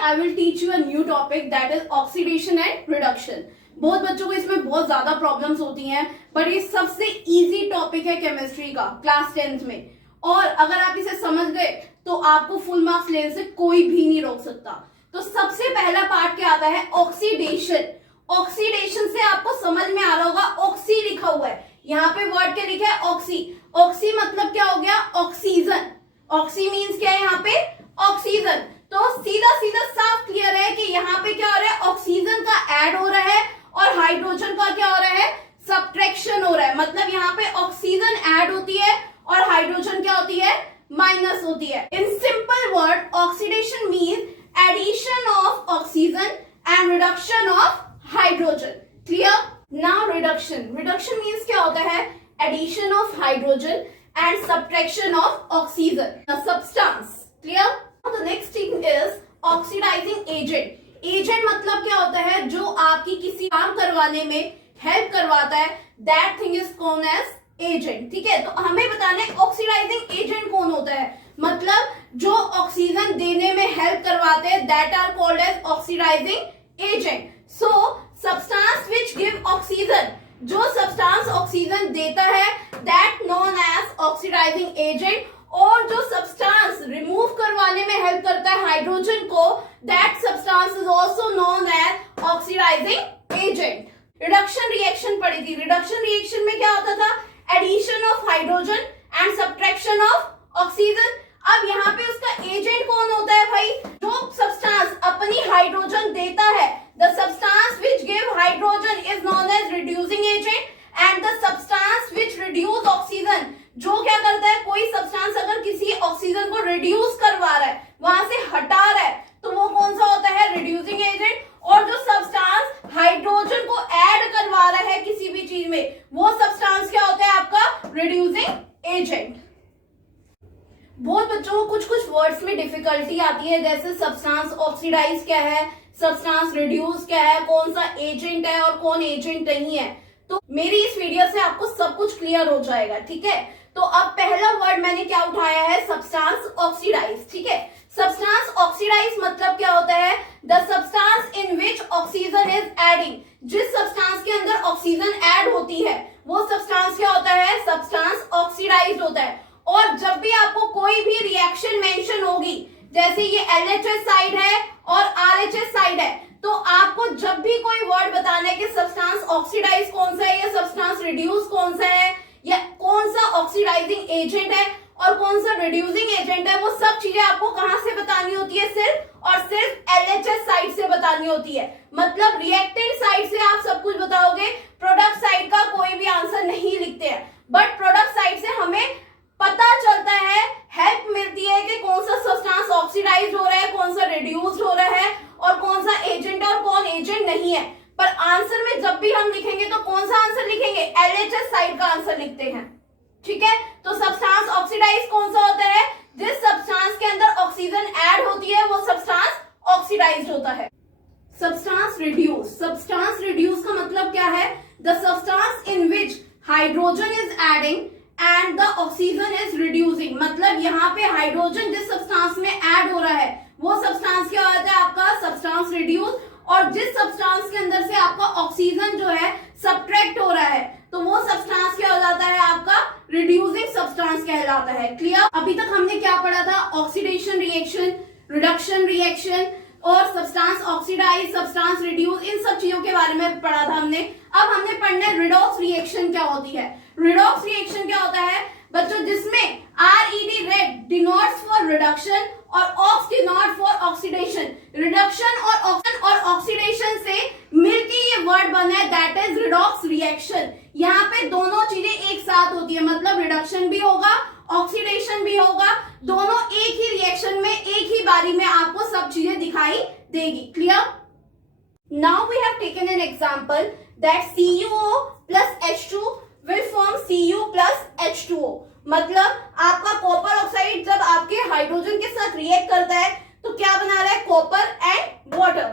I will teach you a new topic that is oxidation and reduction. बहुत बच्चों को इसमें बहुत ज्यादा प्रॉब्लम्स होती हैं, बट ये सबसे इजी टॉपिक है केमिस्ट्री का क्लास 10th में। और अगर आप इसे समझ गए तो आपको फुल मार्क्स लेने से कोई भी नहीं रोक सकता। तो सबसे पहला पार्ट क्या आता है? ऑक्सीडेशन। ऑक्सीडेशन से आपको समझ में आ रहा होगा, ऑक्सी लिखा हुआ है, यहाँ पे वर्ड क्या लिखा है? ऑक्सी। ऑक्सी मतलब क्या हो गया? ऑक्सीजन। ऑक्सी मीन्स क्या है यहाँ पे? ऑक्सीजन। तो सीधा सीधा साफ क्लियर है कि यहाँ पे क्या हो रहा है? ऑक्सीजन का ऐड हो रहा है और हाइड्रोजन का क्या हो रहा है? सब्ट्रैक्शन हो रहा है। मतलब यहाँ पे ऑक्सीजन ऐड होती है और हाइड्रोजन क्या होती है? माइनस होती है। In simple word, oxidation means addition of oxygen and reduction of hydrogen. Clear? Now reduction. Reduction means क्या होता है? Addition of hydrogen and subtraction of oxygen substance. Clear? The next thing is oxidising agent. Agent मतलब क्या होता है? जो आपकी किसी काम करवाने में हेल्प करवाता है, that thing is called as agent. ठीक है, तो हमें बताना है ऑक्सीडाइजिंग एजेंट कौन होता है। मतलब जो ऑक्सीजन देने में हेल्प करवाते हैं, that are called as oxidising agent. So substance which give oxygen, जो सब्सटेंस ऑक्सीजन देता है, that known as oxidising agent. और जो सब्सटेंस रिमूव करवाने में हेल्प करता है हाइड्रोजन को, that substance is also known as oxidising agent. Reduction reaction पढ़ी थी। रिडक्शन रिएक्शन में क्या होता था? Addition of hydrogen and subtraction of oxygen. अब यहाँ पे उसका एजेंट कौन होता है भाई? जो सब्सटेंस अपनी हाइड्रोजन देता है, the substance which give hydrogen is known as reducing agent and the substance which reduce oxygen, जो क्या करता है? कोई सब्सटेंस अगर किसी ऑक्सीजन को रिड्यूस करवा रहा है, वहां से हटा रहा है, तो वो कौन सा होता है? Reducing agent. और जो सब्सटेंस हाइड्रोजन को ऐड करवा रहा है किसी भी चीज में, वो सब्सटेंस क्या होता है आपका? Reducing agent. बहुत बच्चों को कुछ कुछ वर्ड्स में डिफिकल्टी आती है, जैसे सब्सटेंस ऑक्सीडाइज क्या है, सब्सटेंस रिड्यूस क्या है, कौन सा एजेंट है और कौन एजेंट नहीं है। तो मेरी इस वीडियो से आपको सब कुछ क्लियर हो जाएगा। ठीक है, तो अब पहला वर्ड मैंने क्या उठाया है? Substance oxidise. ठीक है, सब्सटेंस ऑक्सीडाइज मतलब क्या होता है? The substance in which oxygen is adding. जिस सब्सटेंस के अंदर ऑक्सीजन ऐड होती है, वो सब्सटेंस क्या होता है? सब्सटेंस ऑक्सीडाइज होता है। और जब भी आपको कोई भी रिएक्शन मेंशन होगी, जैसे ये LHS साइड है और RHS साइड है, तो आपको जब भी कोई वर्ड बताना है कि सब्सटेंस ऑक्सीडाइज कौन सा है या सब्सटेंस रिड्यूस कौन सा है या कौन सा ऑक्सीडाइजिंग एजेंट है और कौन सा रिड्यूसिंग एजेंट है, वो सब चीजें आपको कहां से बतानी होती है? सिर्फ और सिर्फ LHS साइड से बतानी होती है। मतलब रिएक्टेंट साइड से आप सब कुछ बताओगे, प्रोडक्ट साइड का कोई भी आंसर नहीं लिखते हैं। बट प्रोडक्ट साइड से हमें पता चलता है, हेल्प मिलती है कि कौन सा सब्सटेंस ऑक्सीडाइज हो रहा है, कौन सा रिड्यूस्ड हो रहा है और कौन सा एजेंट है और कौन एजेंट नहीं है। पर आंसर में जब भी हम लिखेंगे तो कौन सा आंसर लिखेंगे? LHS साइड का आंसर लिखते हैं। ठीक है, तो सब्सटेंस ऑक्सीडाइज कौन सा होता है? जिस सब्सटेंस के अंदर ऑक्सीजन ऐड होती है, वो सब्सटेंस ऑक्सीडाइज्ड होता है। Substance reduce. सब्सटेंस रिड्यूस का मतलब क्या है? The substance in which hydrogen is adding and the oxygen is reducing. मतलब यहाँ पे हाइड्रोजन जिस सब्सटेंस में ऐड हो रहा है, वो सब्सटेंस क्या होता है आपका? Substance reduce. और जिस सब्सटेंस के अंदर से आपका ऑक्सीजन जो है सब्ट्रैक्ट हो रहा है, तो वो सब्सटेंस क्या हो जाता है आपका? रिड्यूसिंग सब्सटेंस कहलाता है। क्लियर? अभी तक हमने क्या पढ़ा था? ऑक्सीडेशन रिएक्शन, रिडक्शन रिएक्शन और सब्सटेंस ऑक्सीडाइज, सब्सटेंस रिड्यूस, इन सब चीजों के बारे में पढ़ा था हमने। अब हमने पढ़ना है रिडॉक्स रिएक्शन क्या होती है। रिडॉक्स रिएक्शन क्या होता है बच्चों? जिसमें RED red denotes for reduction और ox denote for oxidation. Reduction और ऑक्सीडेशन से मिलके ये वर्ड बना है, दैट इज रिडॉक्स रिएक्शन। यहाँ पे दोनों चीजें एक साथ होती है, मतलब रिडक्शन भी होगा, ऑक्सीडेशन भी होगा, दोनों एक ही रिएक्शन में एक ही बारी में आपको सब चीजें दिखाई देगी। Clear? Now we have taken an example that CuO plus H2 will form Cu plus H2O। मतलब आपका कॉपर ऑक्साइड जब आपके हाइड्रोजन के साथ रिएक्ट करता है तो क्या बना रहा है? Copper and water.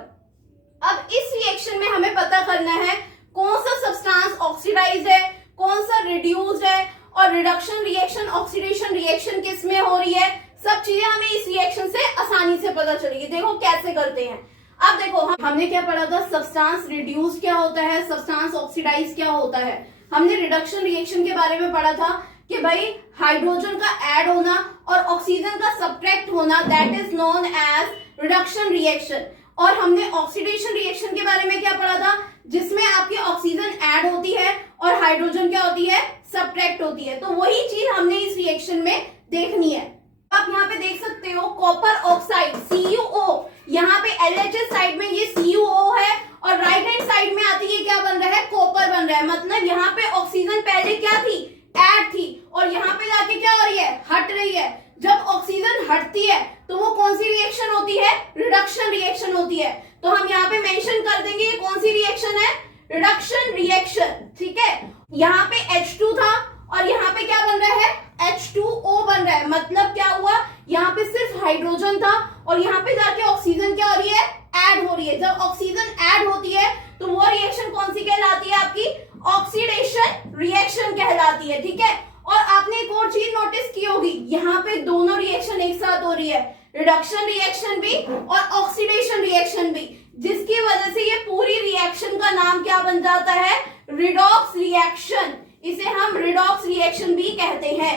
अब इस रिएक्शन में हमें पता करना है कौन सा सब्सटेंस ऑक्सीडाइज है, कौन सा रिड्यूस्ड है, और रिडक्शन रिएक्शन ऑक्सीडेशन रिएक्शन किस में हो रही है? सब चीजें हमें इस रिएक्शन से आसानी से पता चलेगी। देखो कैसे करते हैं। अब देखो हमने क्या पढ़ा था, सब्सटेंस रिड्यूस क्या होता है, सब्सटेंस ऑक्सीडाइज क्या होता है। हमने रिडक्शन रिएक्शन के बारे में पढ़ा था कि भाई हाइड्रोजन का ऐड होना और ऑक्सीजन का सब्ट्रैक्ट होना, that is known as reduction reaction. और हमने ऑक्सीडेशन रिएक्शन के बारे में क्या पढ़ा था, जिसमें आपकी ऑक्सीजन ऐड होती है और हाइड्रोजन क्या होती है, सब्ट्रैक्ट होती है। तो वही चीज हमने इस रिएक्शन में देखनी है। आप यहाँ पे देख सकते हो कॉपर ऑक्साइड CuO, यहाँ पे LHS साइड में ये CuO है और राइट हैंड साइड में आती है क्या बन रहा है, कॉपर बन रहा है। मतलब यहाँ पे ऑक्सीजन पहले क्या थी, ऐड थी, और यहाँ पे जाके क्या हो रही है, हट रही है। जब ऑक्सीजन हटती है तो वो कौन सी रिएक्शन होती है, रिडक्शन रिएक्शन होती है। तो हम यहाँ पे मेंशन कर देंगे ये कौन सी रिएक्शन है, रिडक्शन रिएक्शन। ठीक है, यहाँ पे H2 था और यहाँ पे क्या बन रहा है, H2O बन रहा है। मतलब क्या हुआ, यहाँ पे सिर्फ हाइड्रोजन था और यहाँ पे जाके ऑक्सीजन क्या हो रही है, ऐड हो रही है। जब ऑक्सीजन ऐड होती है तो वो रिएक्शन कौन सी कहलाती है, आपकी ऑक्सीडेशन रिएक्शन कहलाती है। ठीक है, और आपने एक और चीज नोटिस की होगी, यहाँ पे दोनों रिएक्शन एक साथ हो रही है, रिडक्शन रिएक्शन भी और ऑक्सीडेशन रिएक्शन भी, जिसकी वजह से ये पूरी रिएक्शन का नाम क्या बन जाता है, रिडॉक्स रिएक्शन। इसे हम रिडॉक्स रिएक्शन भी कहते हैं।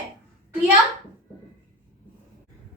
क्लियर।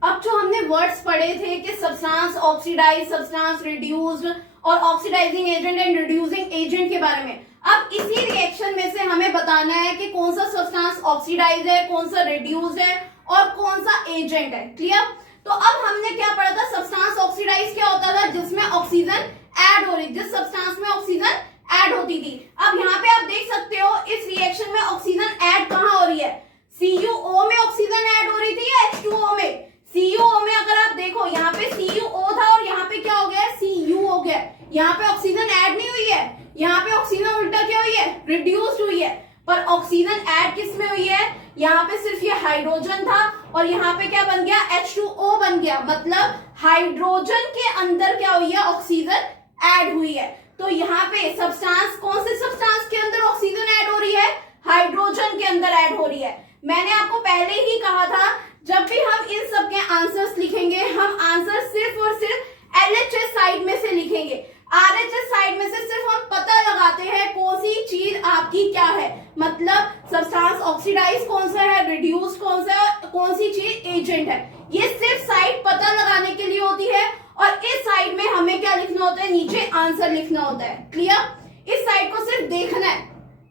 अब जो हमने वर्ड्स पढ़े थे कि सब्सटेंस ऑक्सीडाइज, सब्सटेंस रिड्यूस्ड और oxidising agent and reducing agent के बारे में, अब इसी रिएक्शन में से हमें बताना है कि कौन सा सब्सटेंस ऑक्सीडाइज है, कौन सा रिड्यूस्ड है और कौन सा एजेंट है। क्लियर। तो अब हमने क्या पढ़ा था, सब्सटेंस ऑक्सीडाइज क्या होता था, जिसमें ऑक्सीजन ऐड हो रही, जिस सब्सटेंस में ऑक्सीजन ऐड होती थी। अब यहाँ पे आप देख सकते हो इस रिएक्शन में ऑक्सीजन ऐड कहाँ हो रही है, CuO में ऑक्सीजन ऐड हो रही थी या H2O में। CuO में अगर आप देखो यहाँ पे CuO था और यहाँ पे क्या हो गया, Cu हो गया। यहाँ पे ऑक्सीजन ऐड नहीं हुई है, यहाँ पे ऑक्सीजन उल्टा क्या हुई है, रिड्यूस्ड हुई है। पर ऑक्सीजन ऐड किस में हुई है, यहाँ पे सिर्फ ये हाइड्रोजन था और यहाँ पे क्या बन गया, H2O बन गया। मतलब हाइड्रोजन के अंदर क्या हुई है, ऑक्सीजन ऐड हुई है। तो यहाँ पे सब्सटेंस, कौन से सब्सटेंस के अंदर ऑक्सीजन ऐड हो रही है, हाइड्रोजन के अंदर ऐड हो रही है। मैंने आपको पहले ही कहा था जब भी हम इन सब के आंसर्स लिखेंगे, हम आंसर सिर्फ और सिर्फ LHS साइड में से लिखेंगे। RHS साइड में से सिर्फ हम पता लगाते हैं कौन सी चीज आपकी क्या है, मतलब सब्सटेंस ऑक्सीडाइज कौन सा है, रिड्यूस कौन सा है, कौन सी चीज एजेंट है। ये सिर्फ साइड पता लगाने के लिए होती है और इस साइड में हमें क्या लिखना होता है, नीचे आंसर लिखना होता है। क्लियर। इस साइड को सिर्फ देखना है,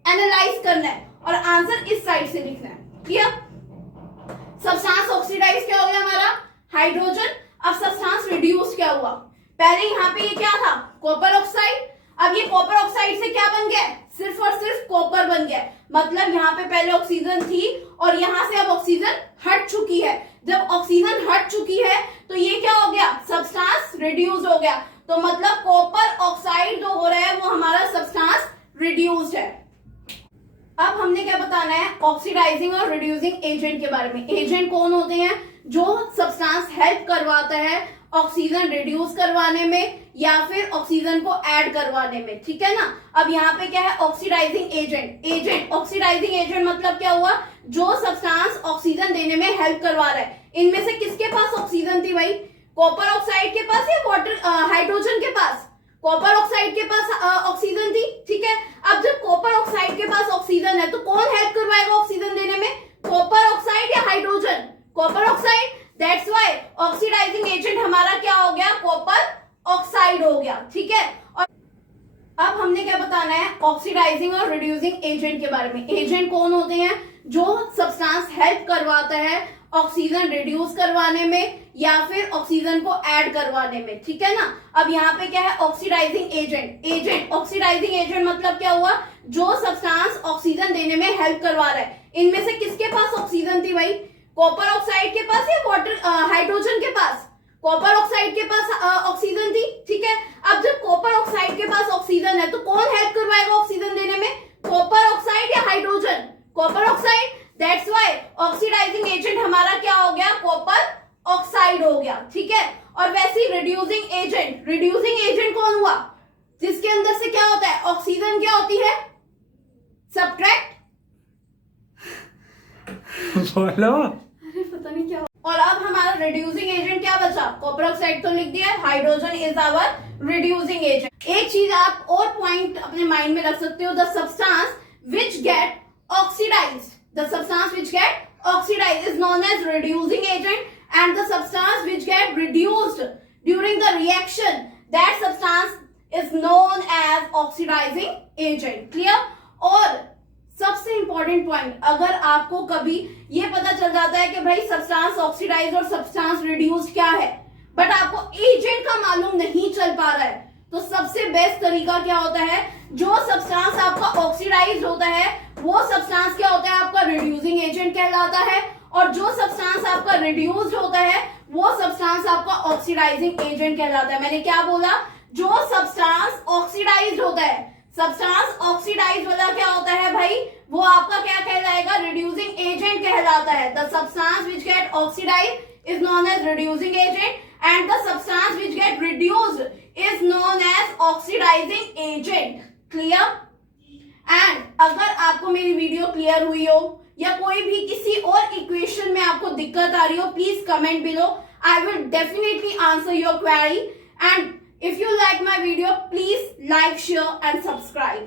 एनालाइज करना है और आंसर इस साइड से लिखना है। क्लियर। सब्सटेंस ऑक्सीडाइज क्या हो गया हमारा, हाइड्रोजन। अब सब्सटेंस रिड्यूस क्या हुआ, पहले यहाँ पे ये क्या था, कॉपर ऑक्साइड। अब ये कॉपर ऑक्साइड से क्या बन गया, सिर्फ और सिर्फ कॉपर बन गया। मतलब यहाँ पे पहले ऑक्सीजन थी और यहाँ से अब ऑक्सीजन हट चुकी है। जब ऑक्सीजन हट चुकी है तो ये क्या हो गया, सब्सटेंस रिड्यूस हो गया। तो मतलब कॉपर ऑक्साइड जो हो रहा है वो हमारा सब्सटेंस रिड्यूस्ड है। अब हमने क्या बताना है, ऑक्सीडाइजिंग और रिड्यूसिंग एजेंट के बारे में। एजेंट कौन होते हैं, जो सब्सटेंस हेल्प करवाता है ऑक्सीजन रिड्यूस करवाने में या फिर ऑक्सीजन को ऐड करवाने में। ठीक है ना। अब यहाँ पे क्या है, oxidising agent. Agent, oxidising agent मतलब क्या हुआ, जो सब्सटेंस ऑक्सीजन देने में हेल्प करवा रहा है। इनमें से किसके पास ऑक्सीजन थी भाई, कॉपर ऑक्साइड के पास या वाटर हाइड्रोजन के पास, कॉपर ऑक्साइड के पास ऑक्सीजन थी। ठीक है। अब जब कॉपर ऑक्साइड के पास ऑक्सीजन है तो कौन हेल्प करवाएगा ऑक्सीजन देने में, कॉपर ऑक्साइड या hydrogen, copper oxide. That's why oxidising agent हमारा क्या हो गया, कॉपर ऑक्साइड हो गया। ठीक है। और अब हमने क्या बताना है, ऑक्सीडाइजिंग और रिड्यूसिंग एजेंट के बारे में। एजेंट कौन होते हैं, जो सब्सटेंस हेल्प करवाता है ऑक्सीजन रिड्यूस करवाने में या फिर ऑक्सीजन को ऐड करवाने में। ठीक है ना। अब यहाँ पे क्या है, oxidising agent. Agent, oxidising agent मतलब क्या हुआ, जो सब्सटेंस ऑक्सीजन देने में हेल्प करवा रहा है। इनमें से किसके पास ऑक्सीजन थी भाई, कॉपर ऑक्साइड के पास या वाटर हाइड्रोजन के पास, कॉपर ऑक्साइड के पास ऑक्सीजन थी। ठीक है। अब जब कॉपर ऑक्साइड के पास ऑक्सीजन है तो कौन हेल्प करवाएगा ऑक्सीजन देने में, कॉपर ऑक्साइड या hydrogen, copper oxide. That's why oxidising agent हमारा क्या हो गया, कॉपर ऑक्साइड हो गया। ठीक है। और वैसे रिड्यूसिंग एजेंट, रिड्यूसिंग एजेंट कौन हुआ, जिसके अंदर से क्या होता है, ऑक्सीजन क्या होती है, सब्ट्रैक्ट। बोलो। अरे पता नहीं क्या और अब हमारा रिड्यूसिंग एजेंट क्या बचा, कॉपर ऑक्साइड तो लिख दिया, hydrogen is our reducing agent. एक चीज आप और पॉइंट अपने माइंड में रख सकते हो, the substance which get oxidised, the substance which get oxidised is known as reducing agent, and the substance which get reduced during the reaction, that substance is known as oxidizing agent. Clear? और सबसे important point, अगर आपको कभी ये पता चल जाता है कि भाई सब्सटेंस ऑक्सीडाइज और सब्सटेंस रिड्यूस्ड क्या है, बट आपको एजेंट का मालूम नहीं चल पा रहा है, तो सबसे बेस्ट तरीका क्या होता है, जो सब्सटेंस आपका ऑक्सीडाइज होता है वो सब्सटेंस क्या होता है, आपका रिड्यूसिंग एजेंट कहलाता है, और जो सब्सटेंस आपका रिड्यूस्ड होता है वो सब्सटेंस आपका ऑक्सीडाइजिंग एजेंट कहलाता है। मैंने क्या बोला, जो सब्सटेंस ऑक्सीडाइज्ड होता है, सब्सटेंस ऑक्सीडाइज्ड वाला क्या होता है भाई, वो आपका क्या कहलाएगा, रिड्यूसिंग एजेंट कहलाता है। The substance which get oxidised is known as reducing agent and the substance which get reduced is known as oxidising agent. Clear? And अगर आपको मेरी वीडियो क्लियर हुई हो या कोई भी किसी और इक्वेशन में आपको दिक्कत आ रही हो, please comment below, I will definitely answer your query, and if you like my video, please like, share and subscribe.